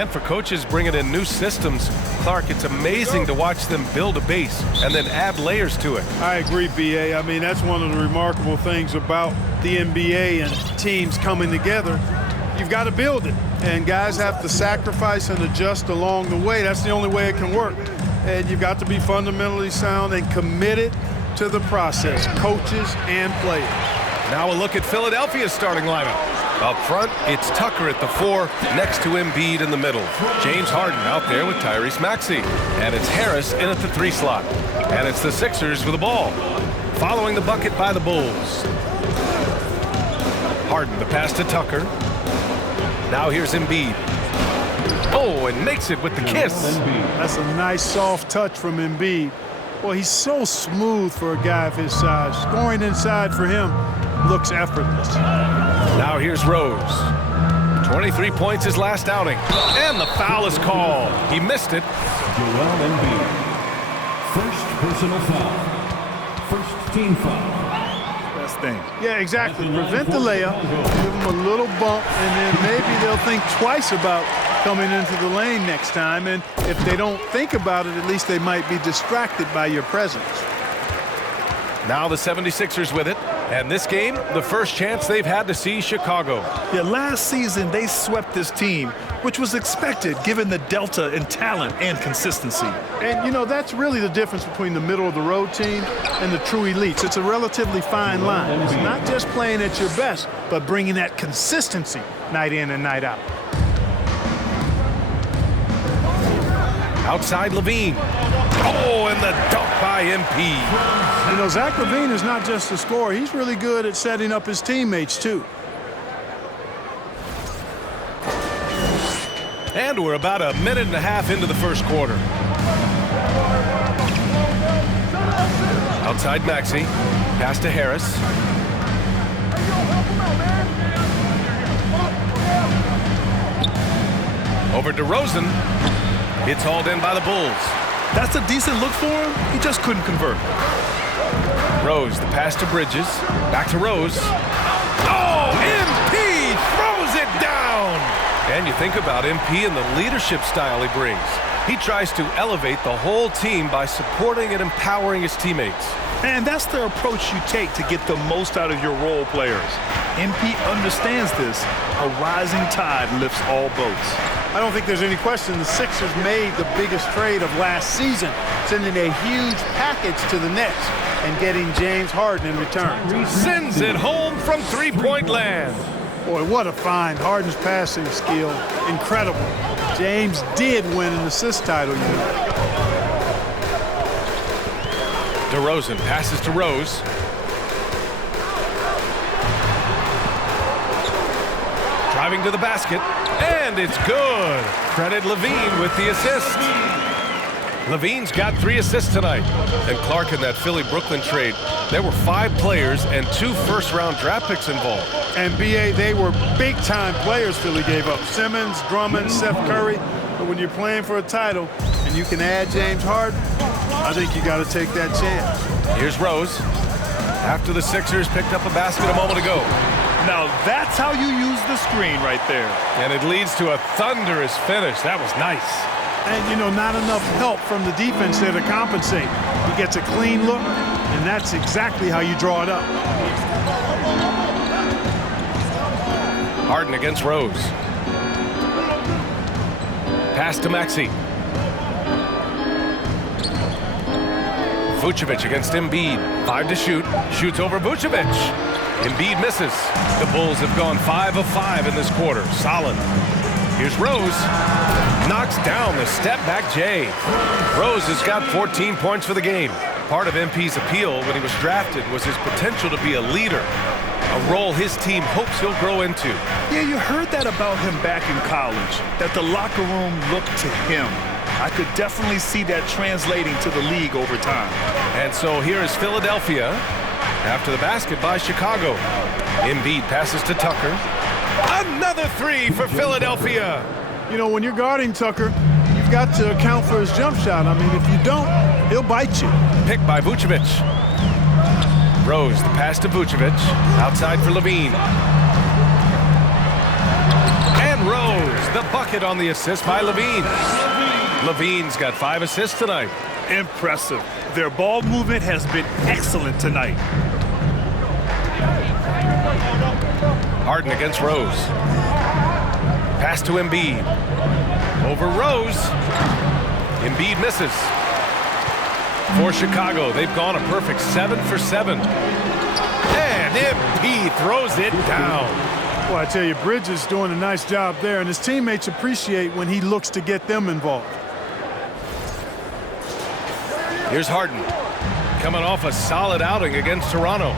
And for coaches bringing in new systems, Clark, it's amazing to watch them build a base and then add layers to it. I agree, B.A. I mean, that's one of the remarkable things about the NBA and teams coming together. You've got to build it, and guys have to sacrifice and adjust along the way. That's the only way it can work. And you've got to be fundamentally sound and committed to the process, coaches and players. Now a look at Philadelphia's starting lineup. Up front, it's Tucker at the 4, next to Embiid in the middle. James Harden out there with Tyrese Maxey. And it's Harris in at the 3 slot. And it's the Sixers with the ball. Following the bucket by the Bulls. Harden, the pass to Tucker. Now here's Embiid. Oh, and makes it with the kiss. That's a nice soft touch from Embiid. Well, he's so smooth for a guy of his size. Scoring inside for him looks effortless. Now here's Rose. 23 points his last outing. And the foul is called. He missed it. Joel Embiid. First personal foul. First team foul. Thing. Yeah, exactly. Prevent the layup, give them a little bump, and then maybe they'll think twice about coming into the lane next time. And if they don't think about it, at least they might be distracted by your presence. Now the 76ers with it. And this game, the first chance they've had to see Chicago. Yeah, last season they swept this team, which was expected given the delta in talent and consistency. And, you know, that's really the difference between the middle-of-the-road team and the true elites. It's a relatively fine line. It's not just playing at your best, but bringing that consistency night in and night out. Outside LaVine. Oh, and the dunk by MP. You know, Zach LaVine is not just a scorer. He's really good at setting up his teammates, too. And we're about a minute and a half into the first quarter. Outside Maxey. Pass to Harris. Over to Rosen. It's hauled in by the Bulls. That's a decent look for him. He just couldn't convert. Rose, the pass to Bridges. Back to Rose. Oh, MP throws it down. And you think about MP and the leadership style he brings. He tries to elevate the whole team by supporting and empowering his teammates. And that's the approach you take to get the most out of your role players. MP understands this. A rising tide lifts all boats. I don't think there's any question the Sixers made the biggest trade of last season, sending a huge package to the Nets and getting James Harden in return. Sends it home from three-point land. Boy, what a find. Harden's passing skill, incredible. James did win an assist title, you know. DeRozan passes to Rose. Driving to the basket, and it's good. Credit LaVine with the assist. LaVine's got 3 assists tonight. And Clark, in that Philly-Brooklyn trade, there were 5 players and 2 first-round draft picks involved. And, B.A., they were big-time players Philly gave up. Simmons, Drummond, Seth Curry. But when you're playing for a title and you can add James Harden, I think you got to take that chance. Here's Rose. After the Sixers picked up a basket a moment ago. Now that's how you use the screen right there. And it leads to a thunderous finish. That was nice. And, you know, not enough help from the defense there to compensate. He gets a clean look, and that's exactly how you draw it up. Harden against Rose. Pass to Maxey. Vucevic against Embiid. 5 to shoot. Shoots over Vucevic. Embiid misses. The Bulls have gone 5 of 5 in this quarter. Solid. Here's Rose. Knocks down the step-back J. Rose has got 14 points for the game. Part of MP's appeal when he was drafted was his potential to be a leader, a role his team hopes he'll grow into. Yeah, you heard that about him back in college, that the locker room looked to him. I could definitely see that translating to the league over time. And so here is Philadelphia after the basket by Chicago. Embiid passes to Tucker. Another 3 for Philadelphia. You know, when you're guarding Tucker, you've got to account for his jump shot. I mean, if you don't, he'll bite you. Picked by Vucevic. Rose, the pass to Vucevic. Outside for LaVine. And Rose, the bucket on the assist by Levine. Levine's got 5 assists tonight. Impressive. Their ball movement has been excellent tonight. Harden against Rose. Pass to Embiid. Over Rose. Embiid misses. For Chicago, they've gone a perfect 7 for 7. And Embiid throws it down. Well, I tell you, Bridges doing a nice job there, and his teammates appreciate when he looks to get them involved. Here's Harden, coming off a solid outing against Toronto.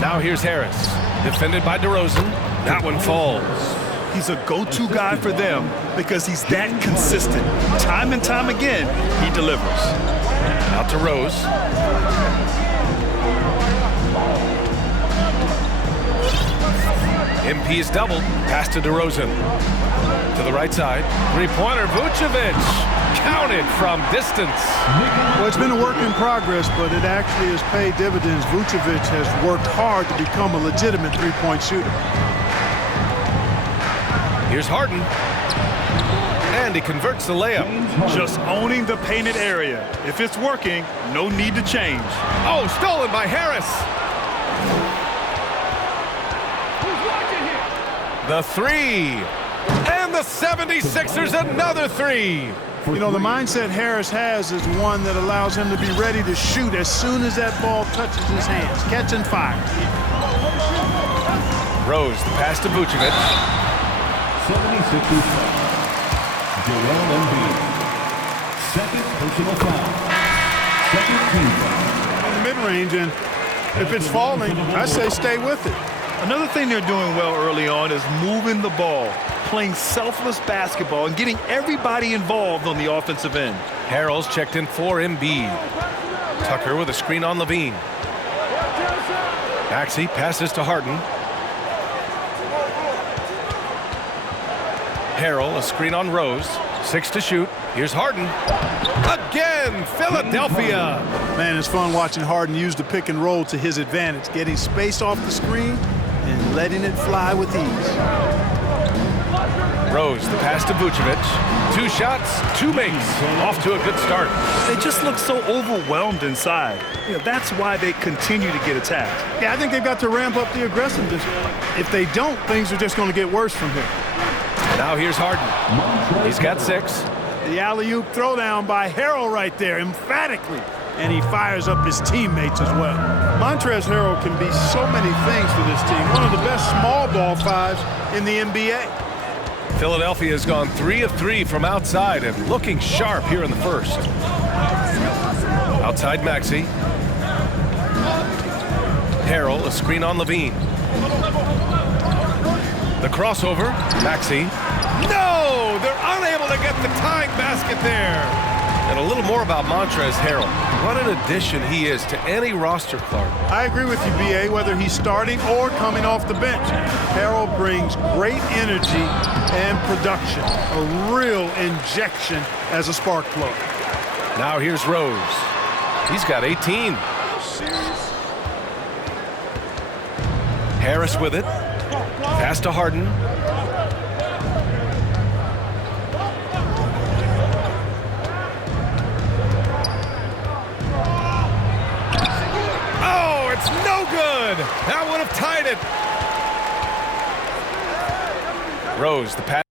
Now here's Harris, defended by DeRozan. That one falls. He's a go-to guy for them because he's that consistent. Time and time again, he delivers. Out to Rose. MP is doubled. Pass to DeRozan. To the right side. Three-pointer, Vucevic. Counted from distance. Well, it's been a work in progress, but it actually has paid dividends. Vucevic has worked hard to become a legitimate three-point shooter. Here's Harden. And he converts the layup. Just owning the painted area. If it's working, no need to change. Oh, stolen by Harris. The three. And the 76ers another three. You know, the mindset Harris has is one that allows him to be ready to shoot as soon as that ball touches his hands. Catch and fire. Rose, the pass to Vucevic. 76ers foul. Joel Embiid. Second personal foul. Second team foul. In the mid-range, and if it's falling, I say stay with it. Another thing they're doing well early on is moving the ball, playing selfless basketball, and getting everybody involved on the offensive end. Harrell's checked in for Embiid. Tucker with a screen on Levine. Maxey passes to Harden. Harrell, a screen on Rose. 6 to shoot. Here's Harden. Again, Philadelphia. Man, it's fun watching Harden use the pick and roll to his advantage, getting space off the screen and letting it fly with ease. Rose, the pass to Vucevic. 2 shots, 2 makes. Off to a good start. They just look so overwhelmed inside. You know, that's why they continue to get attacked. Yeah, I think they've got to ramp up the aggressiveness. If they don't, things are just going to get worse from here. Now here's Harden. He's got 6. The alley-oop throwdown by Harrell right there, emphatically. And he fires up his teammates as well. Montrezl Harrell can be so many things for this team. One of the best small ball fives in the NBA. Philadelphia has gone 3 of 3 from outside and looking sharp here in the first. Outside Maxey. Harrell, a screen on Levine. The crossover, Maxey. No! They're unable to get the tying basket there. And a little more about Montrezl Harrell. What an addition he is to any roster, Clark. I agree with you, B.A., whether he's starting or coming off the bench. Harrell brings great energy and production. A real injection as a spark plug. Now here's Rose. He's got 18. Harris with it. Pass to Harden. Oh, it's no good. That would have tied it. Rose, the pass.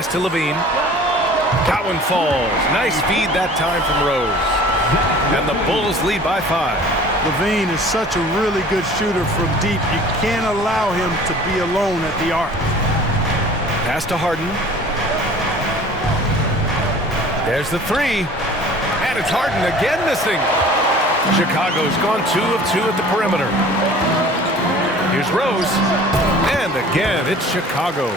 Pass to Levine. That one falls. Nice feed that time from Rose. And the Bulls lead by 5. Levine is such a really good shooter from deep. You can't allow him to be alone at the arc. Pass to Harden. There's the 3. And it's Harden again missing. Chicago's gone 2 of 2 at the perimeter. Here's Rose. And again, it's Chicago.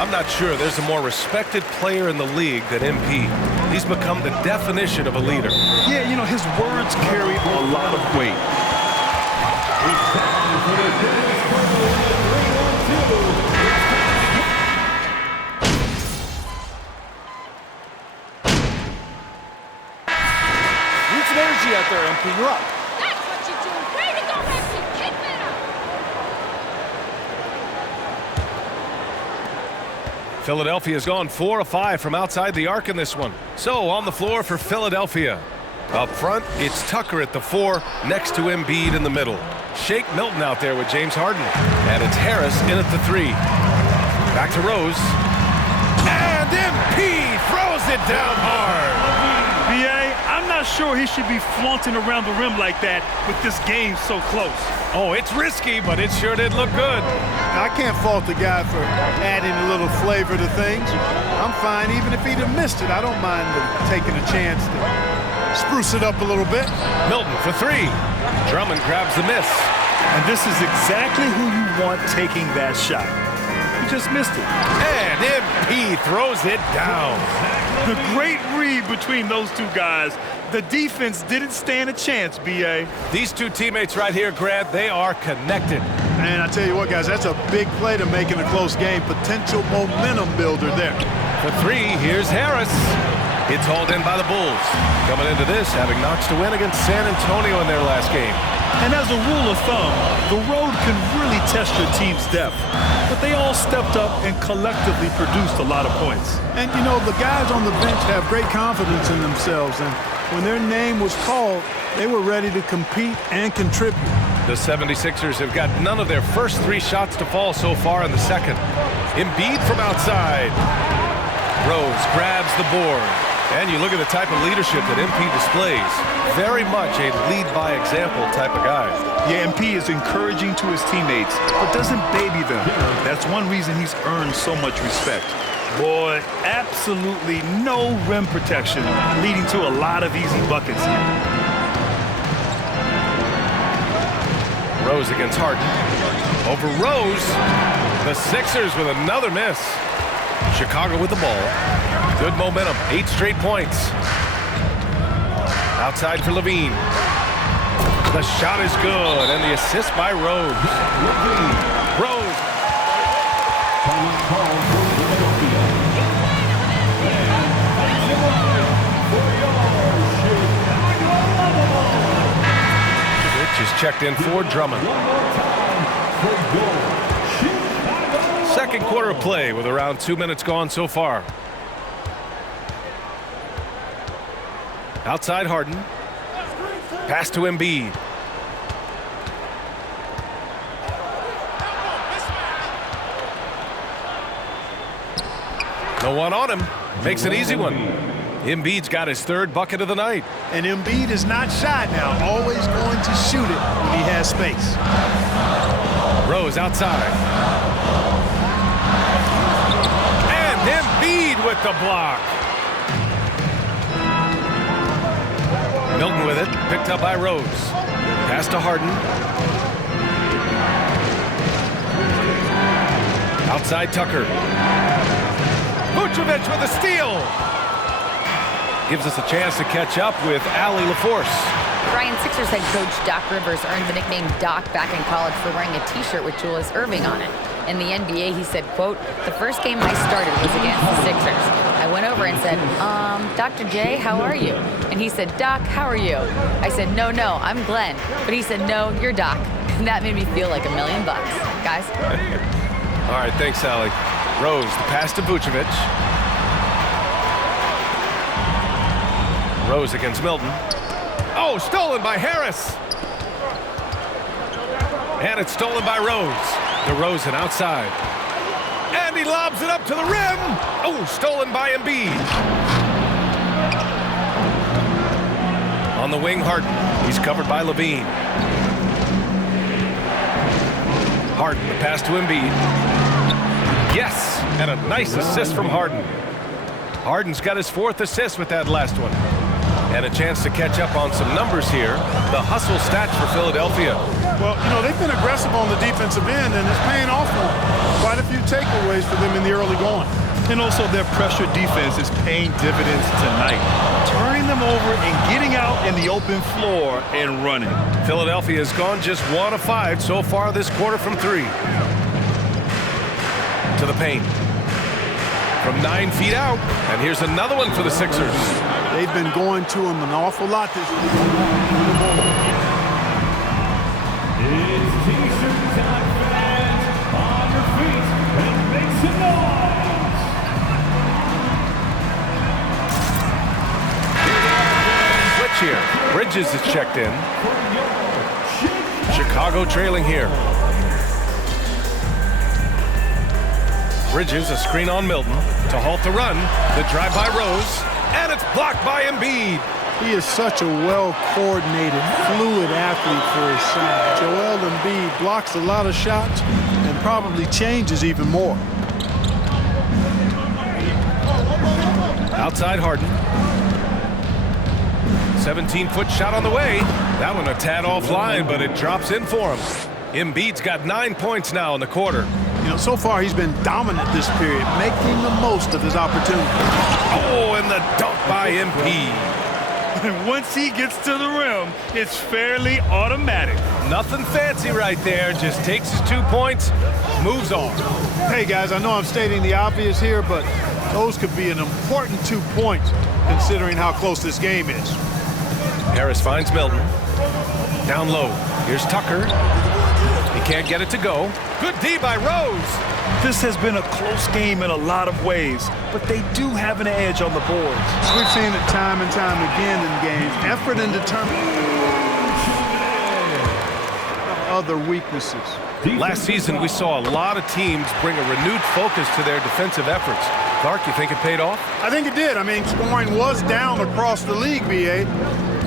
I'm not sure there's a more respected player in the league than MP. He's become the definition of a leader. Yeah, you know, his words carry a lot of weight. Need some energy out there, MP. You're up. That's what you do. Way to go, Messi. Keep it up. Philadelphia's gone 4 of 5 from outside the arc in this one. So on the floor for Philadelphia. Up front, it's Tucker at the 4, next to Embiid in the middle. Shake Milton out there with James Harden. And it's Harris in at the 3. Back to Rose. And MP throws it down hard. B.A., I'm not sure he should be flaunting around the rim like that with this game so close. Oh, it's risky, but it sure did look good. I can't fault the guy for adding a little flavor to things. I'm fine even if he'd have missed it. I don't mind taking a chance to spruce it up a little bit. Milton for 3. Drummond grabs the miss. And this is exactly who you want taking that shot. He just missed it. And MP throws it down. The great read between those two guys. The defense didn't stand a chance, B.A. These two teammates right here, Grant, they are connected. And I tell you what, guys, that's a big play to make in a close game. Potential momentum builder there. For 3, here's Harris. It's hauled in by the Bulls. Coming into this, having knocks to win against San Antonio in their last game. And as a rule of thumb, the road can really test your team's depth. But they all stepped up and collectively produced a lot of points. And, you know, the guys on the bench have great confidence in themselves. And when their name was called, they were ready to compete and contribute. The 76ers have got none of their first 3 shots to fall so far in the second. Embiid from outside. Rose grabs the board. And you look at the type of leadership that MP displays. Very much a lead-by-example type of guy. Yeah, MP is encouraging to his teammates, but doesn't baby them. That's one reason he's earned so much respect. Boy, absolutely no rim protection, leading to a lot of easy buckets here. Rose against Harden. Over Rose. The Sixers with another miss. Chicago with the ball. Good momentum. 8 straight points. Outside for Levine. The shot is good, and the assist by Rose. Rose. Rich is checked in for Drummond. Second quarter of play with around 2 minutes gone so far. Outside Harden. Pass to Embiid. No one on him. Makes an easy one. Embiid's got his 3rd bucket of the night. And Embiid is not shy now. Always going to shoot it when he has space. Rose outside. And Embiid with the block. Milton with it, picked up by Rose. Pass to Harden. Outside Tucker. Vucevic with a steal. Gives us a chance to catch up with Allie LaForce. Brian, Sixers head coach Doc Rivers earned the nickname Doc back in college for wearing a T-shirt with Julius Erving on it. In the NBA, he said, quote, "The first game I started was against the Sixers. I went over and said, Dr. J, how are you?" And he said, "Doc, how are you?" I said, no, I'm Glenn." But he said, "No, you're Doc." And that made me feel like $1 million, guys. All right, thanks, Allie. Rose, the pass to Vucevic. Rose against Milton. Oh, stolen by Harris. And it's stolen by Rose. DeRozan outside. And he He lobs it up to the rim. Oh, stolen by Embiid. On the wing, Harden. He's covered by Levine. Harden, the pass to Embiid. Yes, and a nice assist from Harden. Harden's got his 4th assist with that last one. And a chance to catch up on some numbers here. The hustle stats for Philadelphia. Well, you know, they've been aggressive on the defensive end, and it's paying off for them. Quite a few takeaways for them in the early going. And also their pressure defense is paying dividends tonight. Turning them over and getting out in the open floor and running. Philadelphia has gone just 1 of 5 so far this quarter from 3. To the paint. From 9 feet out. And here's another one for the Sixers. They've been going to him an awful lot this year. It's T-shirt time, fans. On your feet and make some noise. Switch here. Bridges is checked in. Chicago trailing here. Bridges, a screen on Milton to halt the run. The drive by Rose, and it's blocked by Embiid. He is such a well-coordinated, fluid athlete for his size. Joel Embiid blocks a lot of shots and probably changes even more. Outside Harden. 17-foot shot on the way. That one a tad offline, but it drops in for him. Embiid's got 9 points now in the quarter. You know, so far he's been dominant this period, making the most of his opportunity. Oh, and the dunk by Embiid. And once he gets to the rim, it's fairly automatic. Nothing fancy right there. Just takes his 2 points, moves on. Hey, guys, I know I'm stating the obvious here, but those could be an important 2 points considering how close this game is. Harris finds Milton. Down low. Here's Tucker. He can't get it to go. Good D by Rose. This has been a close game in a lot of ways, but they do have an edge on the boards. We've seen it time and time again in games. Effort and determination. Other weaknesses. Last season, we saw a lot of teams bring a renewed focus to their defensive efforts. Clark, you think it paid off? I think it did. I mean, scoring was down across the league, B.A.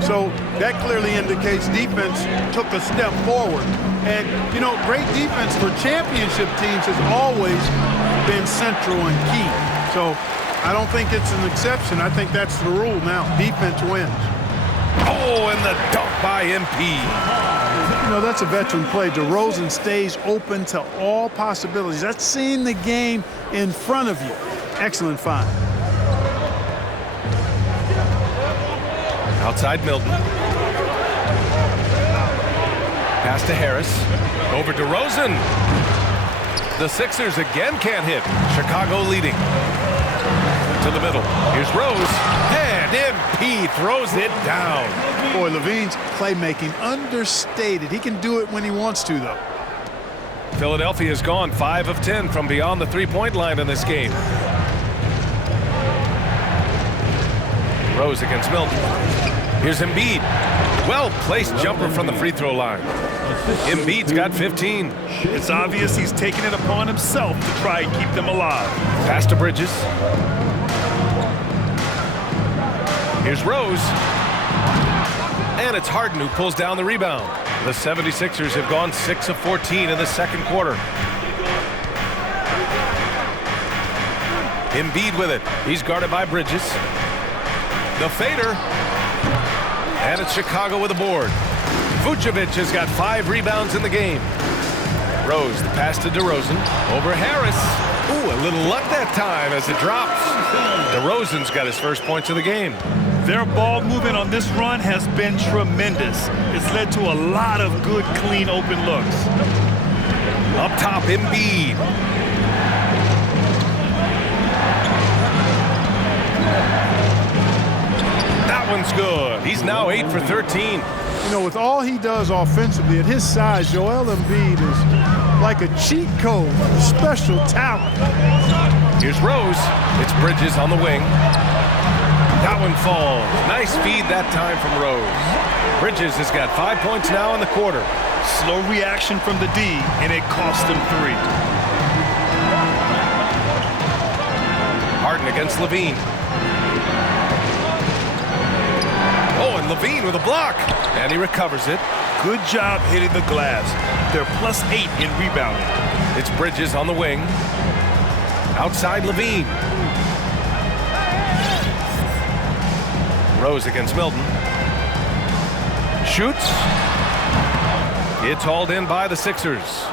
So that clearly indicates defense took a step forward. And, you know, great defense for championship teams has always been central and key. So I don't think it's an exception. I think that's the rule now. Defense wins. Oh, and the dunk by MP. You know, that's a veteran play. DeRozan stays open to all possibilities. That's seeing the game in front of you. Excellent find. Outside Milton. Pass to Harris. Over DeRozan. The Sixers again can't hit. Chicago leading. To the middle. Here's Rose. And MP throws it down. Boy, Levine's playmaking understated. He can do it when he wants to, though. Philadelphia has gone 5 of 10 from beyond the three-point line in this game. Rose against Milton. Here's Embiid. Well-placed jumper from the free throw line. Embiid's got 15. It's obvious he's taking it upon himself to try and keep them alive. Pass to Bridges. Here's Rose. And it's Harden who pulls down the rebound. The 76ers have gone 6 of 14 in the second quarter. Embiid with it. He's guarded by Bridges. The fader. And it's Chicago with a board. Vucevic has got 5 rebounds in the game. Rose, the pass to DeRozan. Over Harris. Ooh, a little luck that time as it drops. DeRozan's got his first points of the game. Their ball movement on this run has been tremendous. It's led to a lot of good, clean, open looks. Up top, Embiid. That one's good. He's now 8 for 13. You know, with all he does offensively, at his size, Joel Embiid is like a cheat code, a special talent. Here's Rose. It's Bridges on the wing. That one falls. Nice feed that time from Rose. Bridges has got 5 points now in the quarter. Slow reaction from the D, and it cost him 3. Harden against Levine. Oh, and Levine with a block. And he recovers it. Good job hitting the glass. They're +8 in rebounding. It's Bridges on the wing. Outside Levine. Rose against Milton. Shoots. It's hauled in by the Sixers.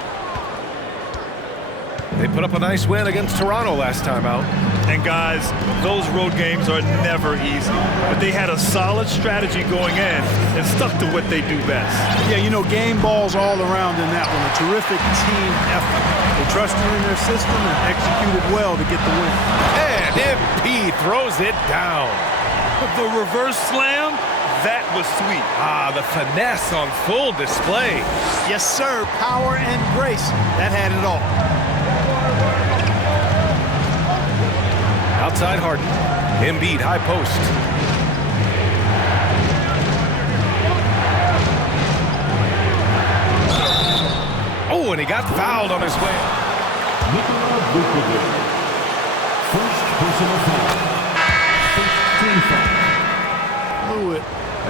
They put up a nice win against Toronto last time out. And guys, those road games are never easy. But they had a solid strategy going in and stuck to what they do best. Yeah, you know, game balls all around in that one. A terrific team effort. They trusted in their system and executed well to get the win. And MP throws it down. The reverse slam, that was sweet. Ah, the finesse on full display. Yes, sir. Power and grace. That had it all. Outside Harden. Embiid high post. Oh, and he got fouled on his way. Nikola Vucevic. First personal foul. 15 foul. Fluid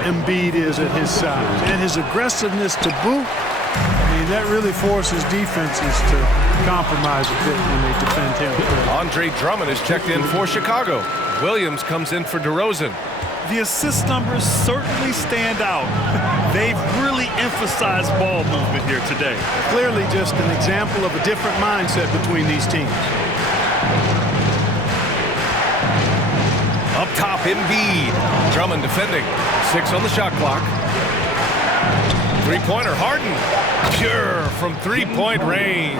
Embiid is at his size. And his aggressiveness to boot, I mean, that really forces defenses to compromise a bit when they defend him. Andre Drummond is checked in for Chicago. Williams comes in for DeRozan. The assist numbers certainly stand out. They've really emphasized ball movement here today. Clearly just an example of a different mindset between these teams. Up top, Embiid. Drummond defending. 6 on the shot clock. Three-pointer, Harden. Pure from three-point range.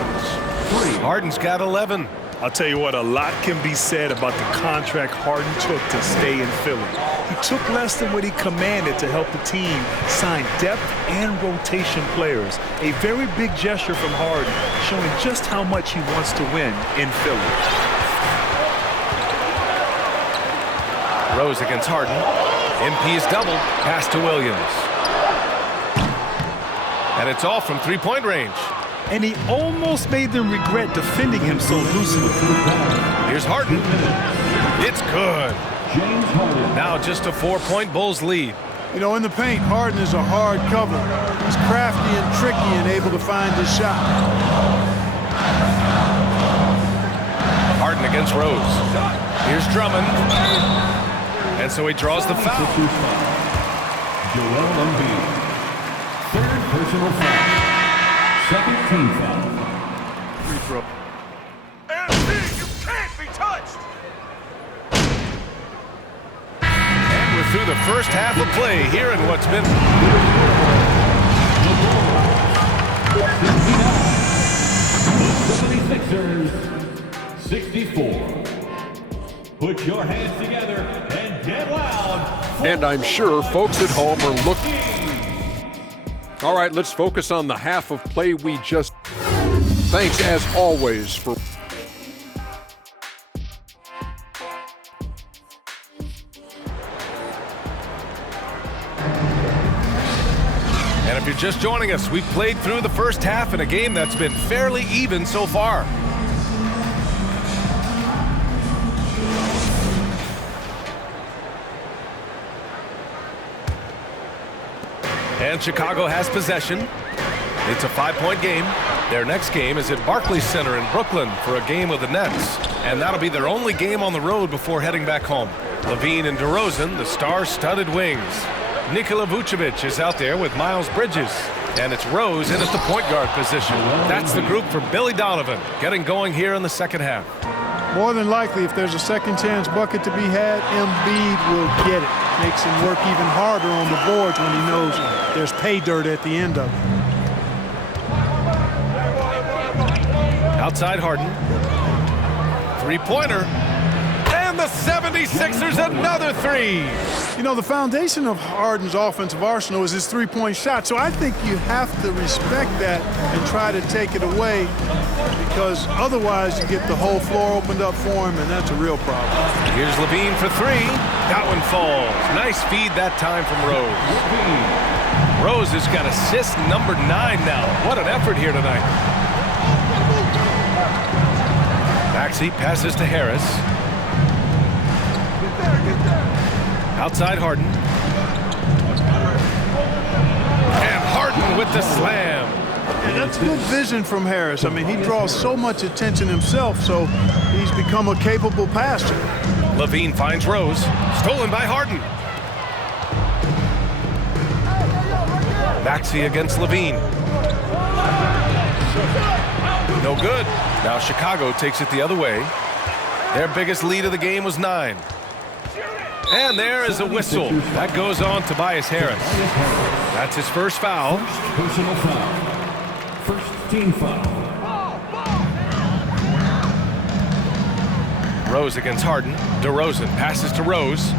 Harden's got 11. I'll tell you what, a lot can be said about the contract Harden took to stay in Philly. He took less than what he commanded to help the team sign depth and rotation players. A very big gesture from Harden, showing just how much he wants to win in Philly. Rose against Harden. MP is doubled. Pass to Williams. And it's off from three-point range. And he almost made them regret defending him so loosely. Here's Harden. It's good. Now just a 4-point Bulls lead. You know, in the paint, Harden is a hard cover. He's crafty and tricky and able to find his shot. Harden against Rose. Here's Drummond. And so he draws the foul. Joel Embiid. Third personal foul. Second team foul. Free throw. Embiid, you can't be touched! And we're through the first half of play here in what's been... The 76ers, 64. Put your hands together and get loud. And I'm sure folks at home are looking. All right, let's focus on the half of play we just... Thanks, as always, for... And if you're just joining us, we've played through the first half in a game that's been fairly even so far. And Chicago has possession. It's a 5-point game. Their next game is at Barclays Center in Brooklyn for a game with the Nets. And that'll be their only game on the road before heading back home. Levine and DeRozan, the star-studded wings. Nikola Vucevic is out there with Miles Bridges. And it's Rose in at the point guard position. That's the group for Billy Donovan, getting going here in the second half. More than likely, if there's a second chance bucket to be had, Embiid will get it. Makes him work even harder on the boards when he knows there's pay dirt at the end of it. Outside Harden. Three-pointer. And the 76ers another three. You know, the foundation of Harden's offensive arsenal is his three-point shot, so I think you have to respect that and try to take it away, because otherwise you get the whole floor opened up for him, and that's a real problem. Here's Levine for three. That one falls. Nice feed that time from Rose. Rose has got assist number 9 now. What an effort here tonight. Maxey passes to Harris. Outside Harden. And Harden with the slam. And that's good vision from Harris. I mean, he draws so much attention himself, so he's become a capable passer. Levine finds Rose. Stolen by Harden. Maxey against Levine. No good. Now Chicago takes it the other way. Their biggest lead of the game was 9. And there is a whistle. That goes on Tobias Harris. That's his first foul. Personal foul. First team foul. Rose against Harden. DeRozan passes to Rose.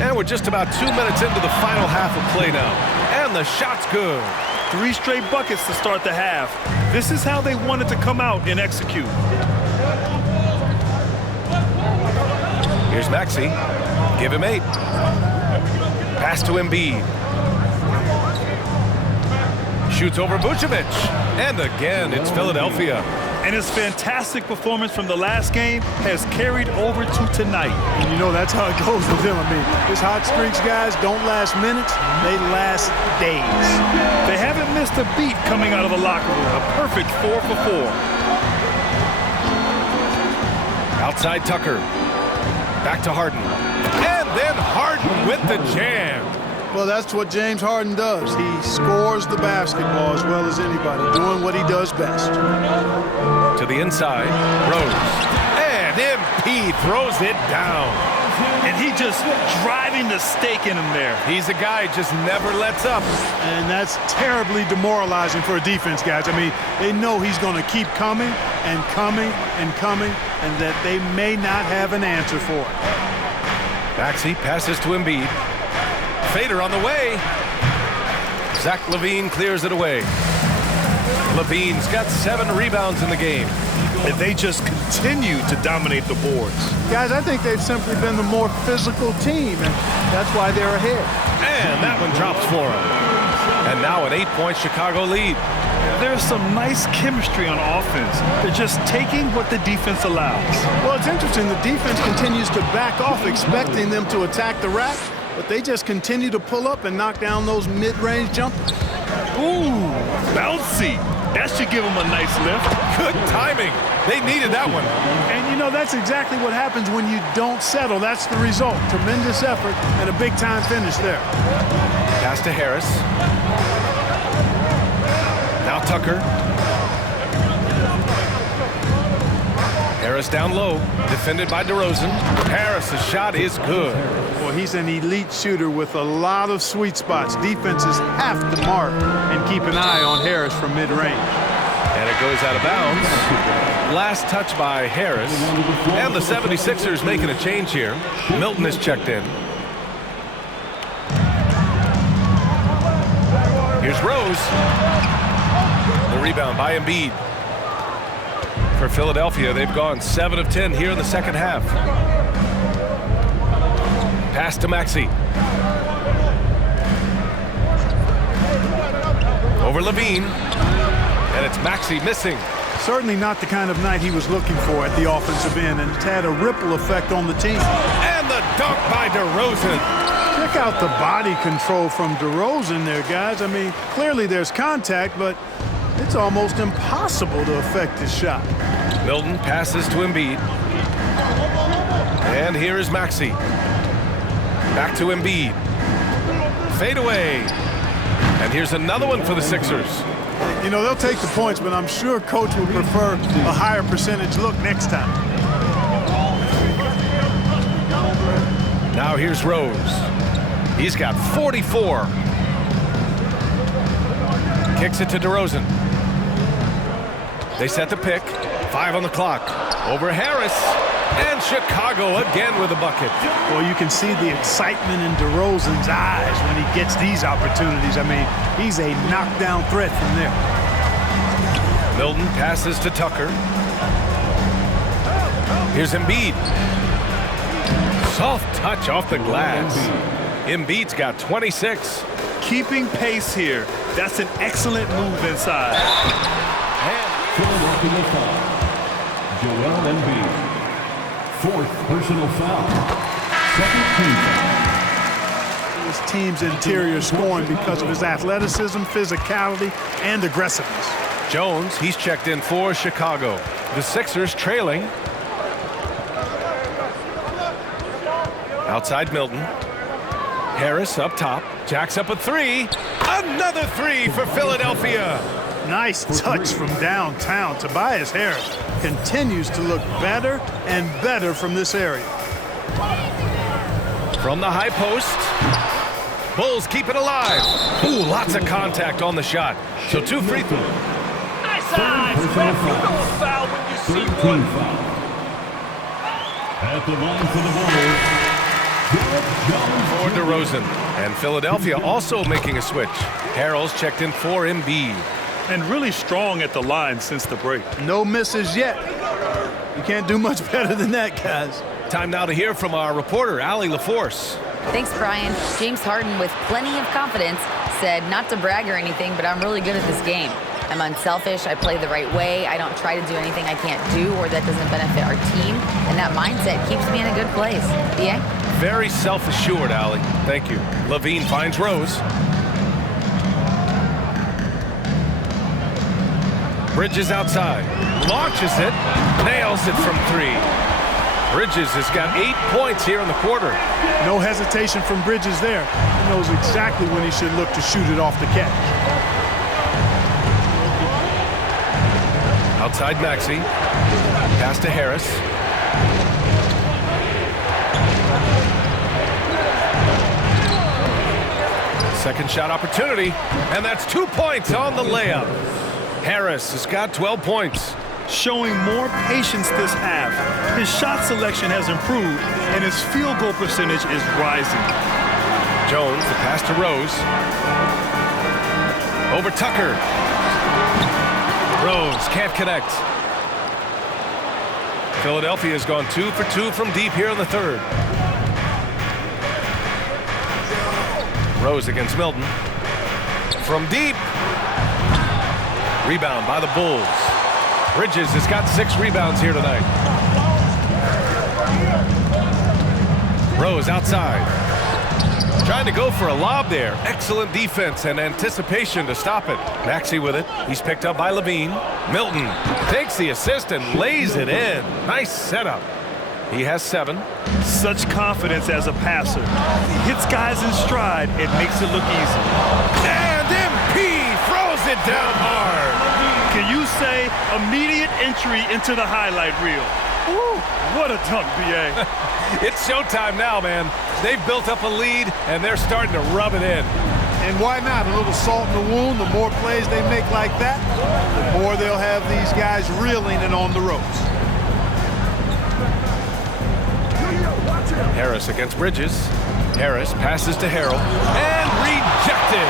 And we're just about 2 minutes into the final half of play now. And the shot's good. 3 straight buckets to start the half. This is how they wanted to come out and execute. Here's Maxey. Give him 8. Pass to Embiid. Shoots over Vucevic. And again, it's Philadelphia. And his fantastic performance from the last game has carried over to tonight. And you know, that's how it goes with him. I mean, his hot streaks, guys, don't last minutes. They last days. They haven't missed a beat coming out of the locker room. A perfect 4 for 4. Outside Tucker. Back to Harden. And then Harden with the jam. Well, that's what James Harden does. He scores the basketball as well as anybody, doing what he does best. To the inside, Rose. And MP throws it down. And he just driving the stake in him there. He's a guy who just never lets up. And that's terribly demoralizing for a defense, guys. I mean, they know he's going to keep coming and coming and coming, and that they may not have an answer for it. Maxey passes to Embiid. Fader on the way. Zach LaVine clears it away. LaVine's got 7 rebounds in the game. And they just continue to dominate the boards. Guys, I think they've simply been the more physical team, and that's why they're ahead. And that one drops for him. And now an 8-point Chicago lead. There's some nice chemistry on offense. They're just taking what the defense allows. Well, it's interesting. The defense continues to back off, expecting them to attack the rack, but they just continue to pull up and knock down those mid-range jumpers. Ooh, bouncy. That should give them a nice lift. Good timing. They needed that one. And, you know, that's exactly what happens when you don't settle. That's the result. Tremendous effort and a big-time finish there. Pass to Harris. Now Tucker. Harris down low. Defended by DeRozan. Harris' shot is good. Well, he's an elite shooter with a lot of sweet spots. Defenses have to mark and keep an eye on Harris from mid-range. And it goes out of bounds. Last touch by Harris. And the 76ers making a change here. Milton is checked in. Here's Rose. The rebound by Embiid. For Philadelphia, they've gone 7 of 10 here in the second half. Pass to Maxey. Over Levine. And it's Maxey missing. Certainly not the kind of night he was looking for at the offensive end, and it's had a ripple effect on the team. And the dunk by DeRozan. Check out the body control from DeRozan there, guys. I mean, clearly there's contact, but it's almost impossible to affect his shot. Milton passes to Embiid. And here is Maxey. Back to Embiid. Fade away. And here's another one for the Sixers. You know, they'll take the points, but I'm sure Coach would prefer a higher percentage look next time. Now here's Rose. He's got 44. Kicks it to DeRozan. They set the pick. 5 on the clock. Over Harris. And Chicago again with a bucket. Well, you can see the excitement in DeRozan's eyes when he gets these opportunities. I mean, he's a knockdown threat from there. Milton passes to Tucker. Here's Embiid. Soft touch off the glass. Embiid's got 26. Keeping pace here. That's an excellent move inside. Joel Embiid. Fourth personal foul. Second team foul. His team's interior scoring because of his athleticism, physicality, and aggressiveness. Jones, he's checked in for Chicago. The Sixers trailing. Outside Milton. Harris up top. Jacks up a three. Another three for Philadelphia. Nice touch from downtown. Tobias Harris continues to look better and better from this area. From the high post. Bulls keep it alive. Ooh, lots of contact on the shot. So 2 free throws. Nice eyes, man. You know a foul when you see one. Foul. At the line for the Bulls, Derek Jones For DeRozan. And Philadelphia also making a switch. Harrell's checked in for Embiid. And really strong at the line since the break. No misses yet. You can't do much better than that, guys. Time now to hear from our reporter, Allie LaForce. Thanks, Brian. James Harden, with plenty of confidence, said not to brag or anything, but I'm really good at this game. I'm unselfish. I play the right way. I don't try to do anything I can't do or that doesn't benefit our team. And that mindset keeps me in a good place. BA? Very self-assured, Allie. Thank you. Levine finds Rose. Bridges outside. Launches it. Nails it from 3. Bridges has got 8 points here in the quarter. No hesitation from Bridges there. He knows exactly when he should look to shoot it off the catch. Outside Maxey. Pass to Harris. Second shot opportunity. And that's 2 points on the layup. Harris has got 12 points. Showing more patience this half. His shot selection has improved, and his field goal percentage is rising. Jones, the pass to Rose. Over Tucker. Rose can't connect. Philadelphia has gone 2 for 2 from deep here in the third. Rose against Milton. From deep. Rebound by the Bulls. Bridges has got 6 rebounds here tonight. Rose outside. Trying to go for a lob there. Excellent defense and anticipation to stop it. Maxey with it. He's picked up by Levine. Milton takes the assist and lays it in. Nice setup. He has 7. Such confidence as a passer. He hits guys in stride. It makes it look easy. And MP throws it down hard. Can you say immediate entry into the highlight reel? Woo, what a dunk, B.A. It's showtime now, man. They've built up a lead, and they're starting to rub it in. And why not? A little salt in the wound. The more plays they make like that, the more they'll have these guys reeling and on the ropes. Harris against Bridges. Harris passes to Harrell. And rejected.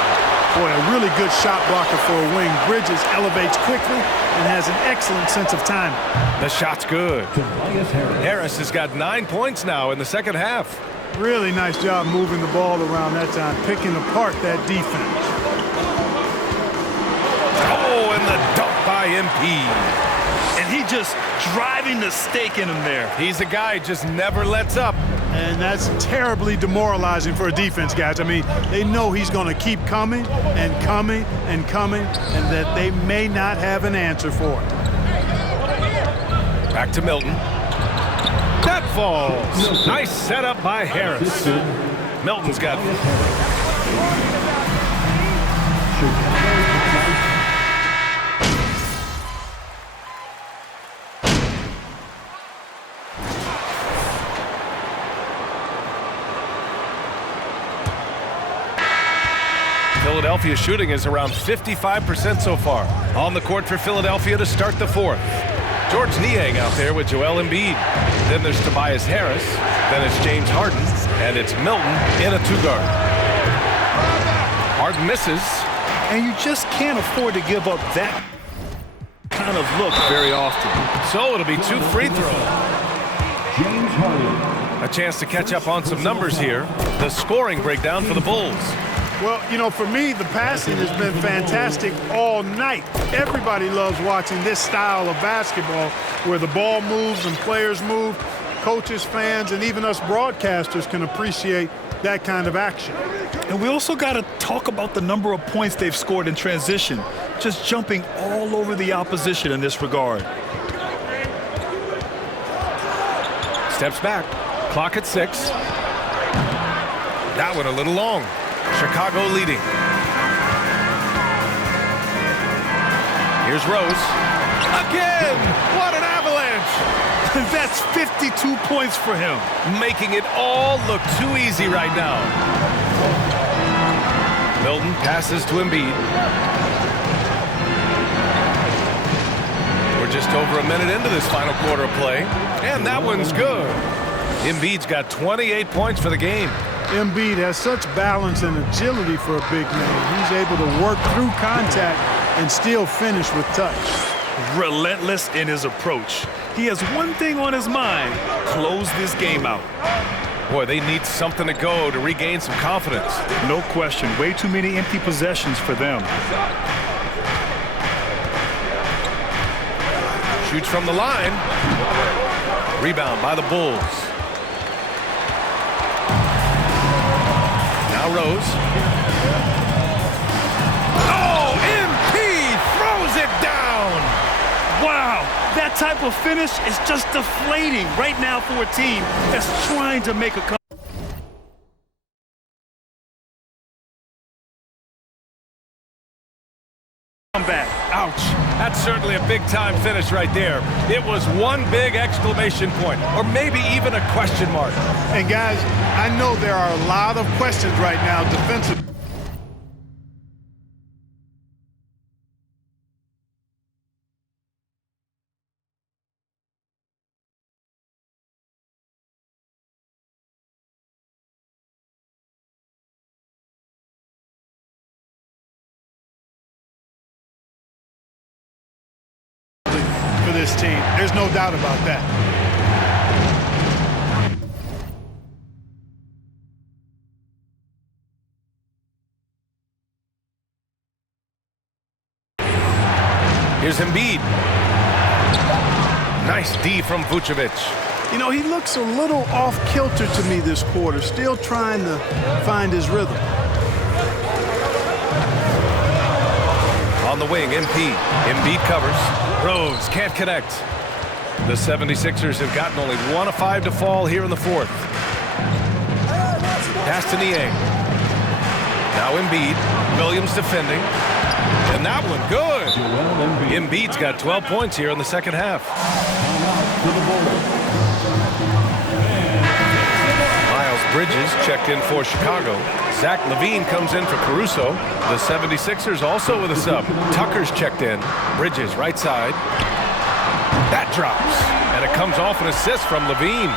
Boy, a really good shot blocker for a wing. Bridges elevates quickly and has an excellent sense of timing. The shot's good. Tobias Harris. Harris has got 9 points now in the second half. Really nice job moving the ball around that time, picking apart that defense. Oh, and the dunk by MP. And he just driving the stake in him there. He's a guy who just never lets up. And that's terribly demoralizing for a defense, guys. I mean, they know he's going to keep coming and coming and coming, and that they may not have an answer for it. Back to Milton. That falls. Nice setup by Harris. Milton's got Philadelphia shooting is around 55% so far. On the court for Philadelphia to start the fourth. George Niang out there with Joel Embiid. Then there's Tobias Harris. Then it's James Harden. And it's Milton in a 2-guard. Harden misses. And you just can't afford to give up that kind of look very often. So it'll be 2 free throws. James Harden. A chance to catch up on some numbers here. The scoring breakdown for the Bulls. Well, you know, for me, the passing has been fantastic all night. Everybody loves watching this style of basketball where the ball moves and players move. Coaches, fans, and even us broadcasters can appreciate that kind of action. And we also got to talk about the number of points they've scored in transition, just jumping all over the opposition in this regard. Steps back. Clock at 6. That one a little long. Chicago leading. Here's Rose. Again! What an avalanche! That's 52 points for him. Making it all look too easy right now. Milton passes to Embiid. We're just over a minute into this final quarter of play, and that one's good. Embiid's got 28 points for the game. Embiid has such balance and agility for a big man. He's able to work through contact and still finish with touch. Relentless in his approach. He has one thing on his mind: close this game out. Boy, they need something to go to regain some confidence. No question. Way too many empty possessions for them. Shoots from the line. Rebound by the Bulls. Now Rose. Oh, MP throws it down. Wow, that type of finish is just deflating right now for a team that's trying to make a comeback. Ouch. That's certainly a big-time finish right there. It was one big exclamation point, or maybe even a question mark. And guys, I know there are a lot of questions right now defensively. For this team. There's no doubt about that. Here's Embiid. Nice D from Vucevic. You know, he looks a little off-kilter to me this quarter, still trying to find his rhythm. On the wing, Embiid covers. Rose can't connect. The 76ers have gotten only 1 of 5 to fall here in the fourth. Pass to Niang. Now Embiid. Williams defending. And that one good. Embiid's got 12 points here in the second half. Miles Bridges checked in for Chicago. Zach LaVine comes in for Caruso. The 76ers also with a sub. Tucker's checked in. Bridges right side. That drops. And it comes off an assist from LaVine.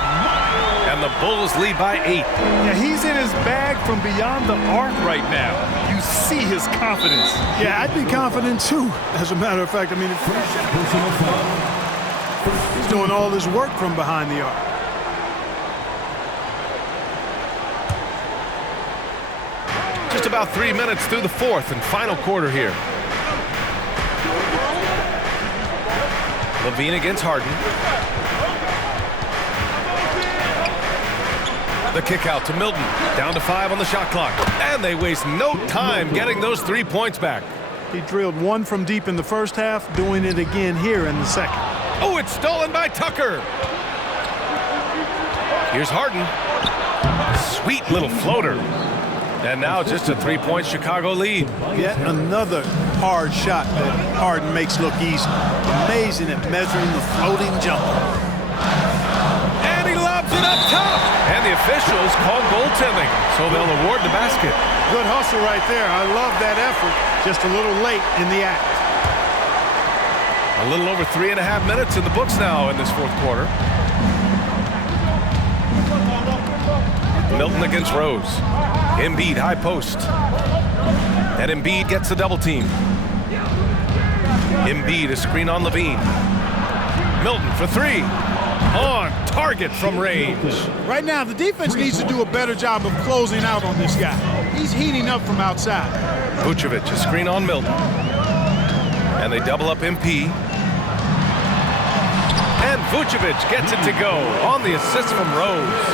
And the Bulls lead by 8. Yeah, he's in his bag from beyond the arc right now. You see his confidence. Yeah, I'd be confident too, as a matter of fact. I mean, he's doing all his work from behind the arc. Just about 3 minutes through the fourth and final quarter here. LaVine against Harden. The kick out to Milton. Down to 5 on the shot clock. And they waste no time getting those 3 points back. He drilled one from deep in the first half, doing it again here in the second. Oh, it's stolen by Tucker. Here's Harden. Sweet little floater. And now just a 3-point Chicago lead. Yet another hard shot that Harden makes look easy. Amazing at measuring the floating jumper. And he lobs it up top. And the officials call goaltending, so they'll award the basket. Good hustle right there. I love that effort. Just a little late in the act. A little over 3.5 minutes in the books now in this fourth quarter. Milton against Rose. Embiid high post. And Embiid gets the double team. Embiid a screen on LaVine. Milton for 3. On target from range. Right now, the defense needs to do a better job of closing out on this guy. He's heating up from outside. Vucevic, a screen on Milton. And they double up MP. And Vucevic gets it to go on the assist from Rose.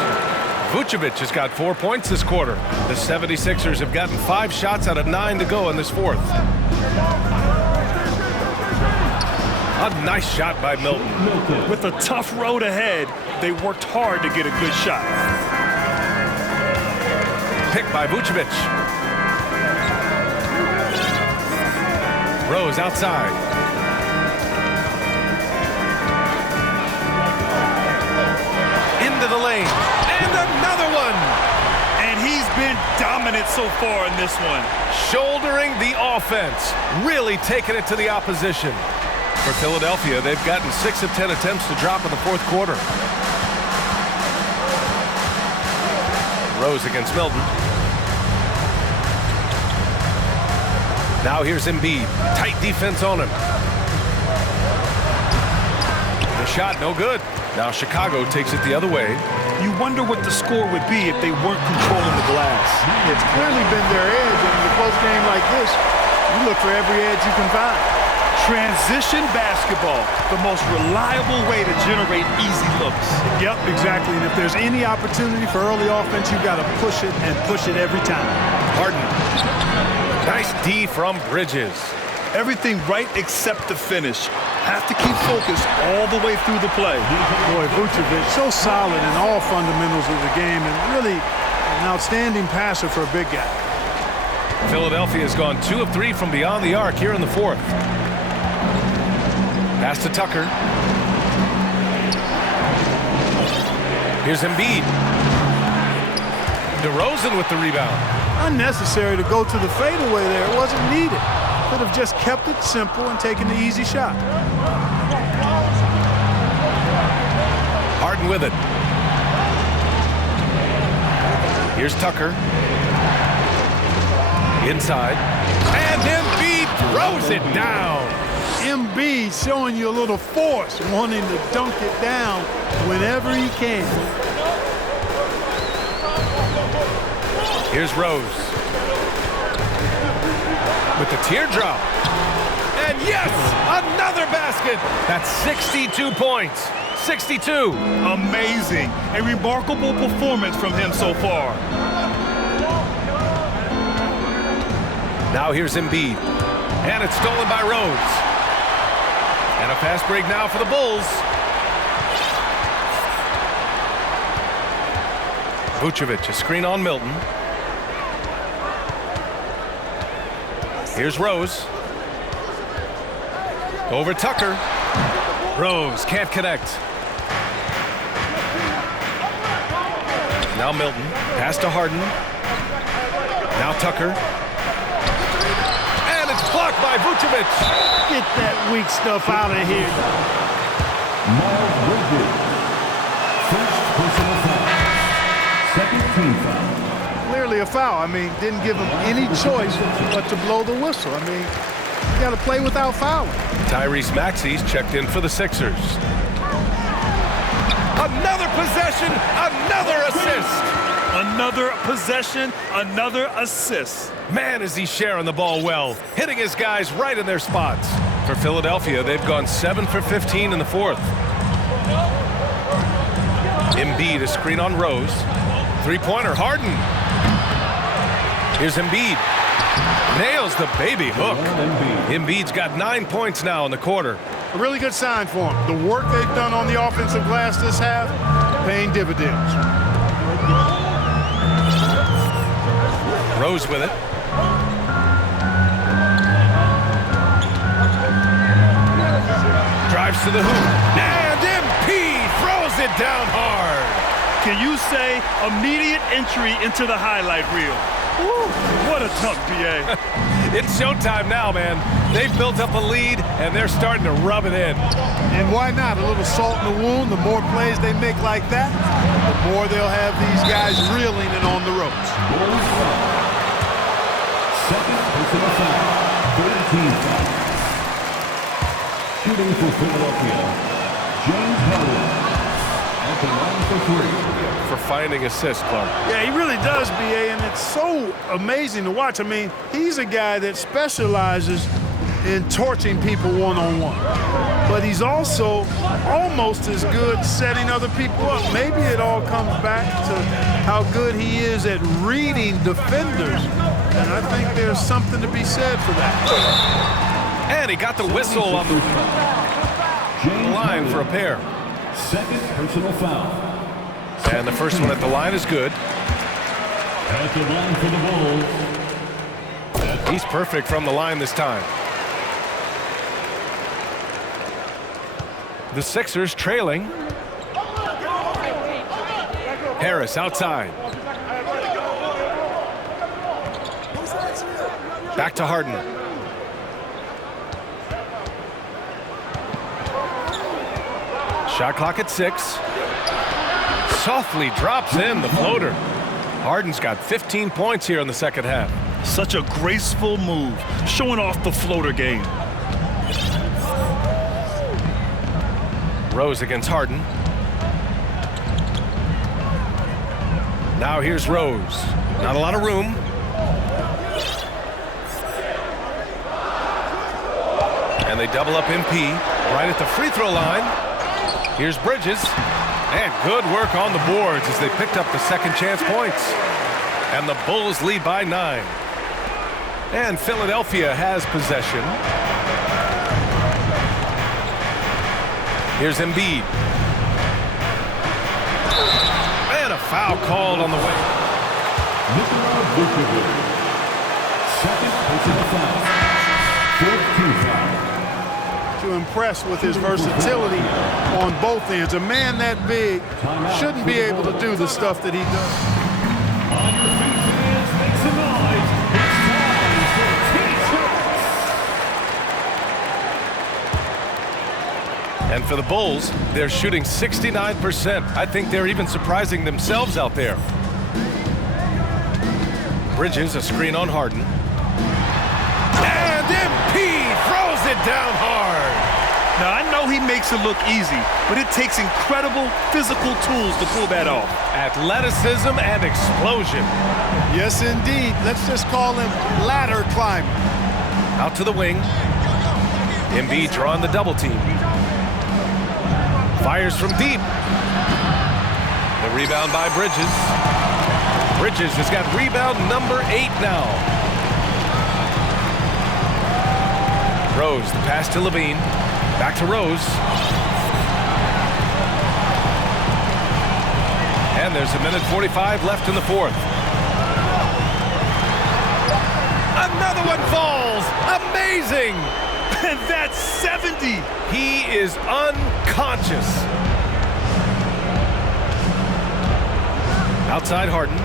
Vucevic has got 4 points this quarter. The 76ers have gotten 5 shots out of 9 to go in this fourth. A nice shot by Milton. With a tough road ahead, they worked hard to get a good shot. Picked by Vucevic. Rose outside. Into the lane. And another one. And he's been dominant so far in this one. Shouldering the offense. Really taking it to the opposition. For Philadelphia, they've gotten 6 of 10 attempts to drop in the fourth quarter. Rose against Milton. Now here's Embiid. Tight defense on him. The shot, no good. Now Chicago takes it the other way. You wonder what the score would be if they weren't controlling the glass. It's clearly been their edge, and in a close game like this, you look for every edge you can find. Transition basketball, the most reliable way to generate easy looks. Yep, exactly. And if there's any opportunity for early offense, you've got to push it and push it every time. Harden. Nice D from Bridges. Everything right except the finish. Have to keep focused all the way through the play. Boy, Vucevic, so solid in all fundamentals of the game, and really an outstanding passer for a big guy. Philadelphia has gone 2 of 3 from beyond the arc here in the fourth. Pass to Tucker. Here's Embiid. DeRozan with the rebound. Unnecessary to go to the fadeaway there. It wasn't needed. Could have just kept it simple and taken the easy shot. Harden with it. Here's Tucker. Inside. And Embiid throws it down. Embiid showing you a little force, wanting to dunk it down whenever he can. Here's Rose. With the teardrop. And yes, another basket. That's 62 points. 62. Amazing. A remarkable performance from him so far. Now here's Embiid. And it's stolen by Rose. And a fast break now for the Bulls. Vucevic, a screen on Milton. Here's Rose. Over Tucker. Rose can't connect. Now Milton. Pass to Harden. Now Tucker. And it's blocked by Vucevic. Get that weak stuff out of here. Miles Bridges. First personal foul. Second team foul. Clearly a foul. I mean, didn't give him any choice but to blow the whistle. I mean, you got to play without fouling. Tyrese Maxey's checked in for the Sixers. Another possession, another assist. Another possession, another assist. Man, is he sharing the ball well, hitting his guys right in their spots. For Philadelphia, they've gone 7 for 15 in the fourth. Embiid, a screen on Rose. Three-pointer, Harden. Here's Embiid. Nails the baby hook. Embiid's got 9 points now in the quarter. A really good sign for him. The work they've done on the offensive glass this half, paying dividends. Rose with it. Drives to the hoop. And MP throws it down hard. Can you say immediate entry into the highlight reel? Woo, what a dunk, B.A. It's showtime now, man. They've built up a lead, and they're starting to rub it in. And why not? A little salt in the wound. The more plays they make like that, the more they'll have these guys reeling and on the ropes. Second personal foul. Third team foul. Shooting for Philadelphia, James Harden. At the line for three. For finding assists, Clark. Yeah, he really does, B.A., and it's so amazing to watch. I mean, he's a guy that specializes in torching people one-on-one. But he's also almost as good setting other people up. Maybe it all comes back to how good he is at reading defenders. And I think there's something to be said for that. And he got the whistle on the line for a pair. Second personal foul. And the first one at the line is good. At the line for the Bulls. He's perfect from the line this time. The Sixers trailing. Harris outside. Back to Harden. Shot clock at 6. Softly drops in the floater. Harden's got 15 points here in the second half. Such a graceful move, showing off the floater game. Rose against Harden. Now here's Rose. Not a lot of room. And they double up MP right at the free throw line. Here's Bridges. And good work on the boards as they picked up the second chance points. And the Bulls lead by 9. And Philadelphia has possession. Here's Embiid. And a foul called on the way. Nikola Vucevic. Second personal foul. 14th foul. To impress with his versatility on both ends. A man that big shouldn't be able to do the stuff that he does. On your feet, fans, make some noise. It's time for T-shirts. And for the Bulls, they're shooting 69%. I think they're even surprising themselves out there. Bridges, a screen on Harden. And MP throws it down hard. Now, I know he makes it look easy, but it takes incredible physical tools to pull that off. Athleticism and explosion. Yes, indeed. Let's just call him ladder climber. Out to the wing. Embiid drawing the double team. Fires from deep. The rebound by Bridges. Bridges has got rebound number 8 now. Rose, the pass to Levine. Back to Rose. And there's a minute 45 left in the fourth. Another one falls. Amazing. And that's 70. He is unconscious. Outside Harden.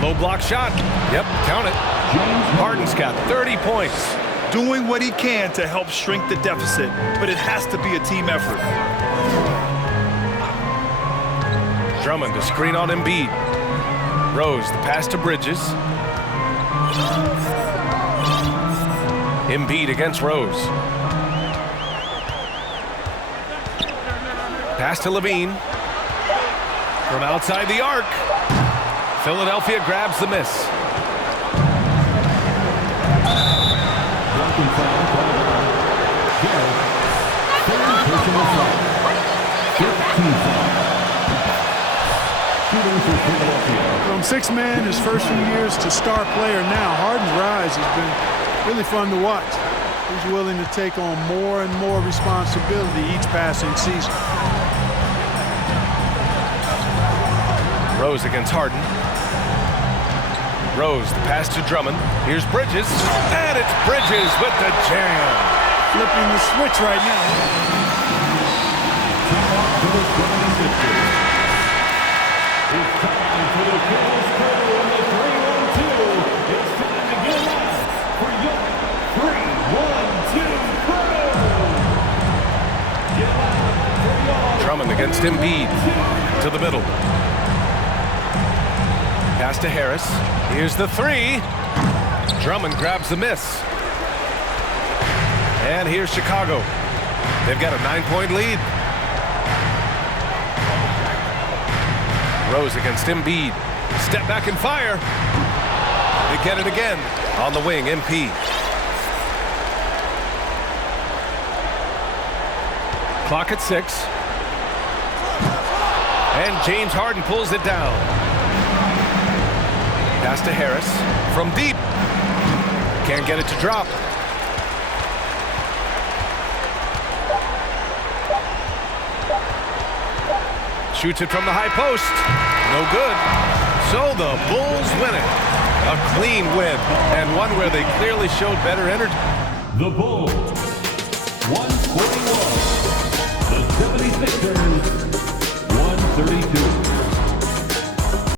Low block shot. Yep, count it. Harden's got 30 points. Doing what he can to help shrink the deficit, but it has to be a team effort. Drummond to screen on Embiid. Rose, the pass to Bridges. Embiid against Rose. Pass to Levine. From outside the arc. Philadelphia grabs the miss. From 6-man his first few years to star player now, Harden's rise has been really fun to watch. He's willing to take on more and more responsibility each passing season. Rose against Harden. Rose, the pass to Drummond. Here's Bridges. And it's Bridges with the jam. Flipping the switch right now. It's time for the Bulls crew in the 3-1-2. It's time to get live for your 3-1-2 crew. Get live for your Drummond against Embiid. To the middle. Pass to Harris. Here's the 3. Drummond grabs the miss. And here's Chicago. They've got a 9-point lead. Rose against Embiid. Step back and fire. They get it again. On the wing, MP. Clock at 6. And James Harden pulls it down. Pass to Harris from deep. Can't get it to drop. Shoots it from the high post. No good. So the Bulls win it. A clean win, and one where they clearly showed better energy. The Bulls, 141. The 76ers,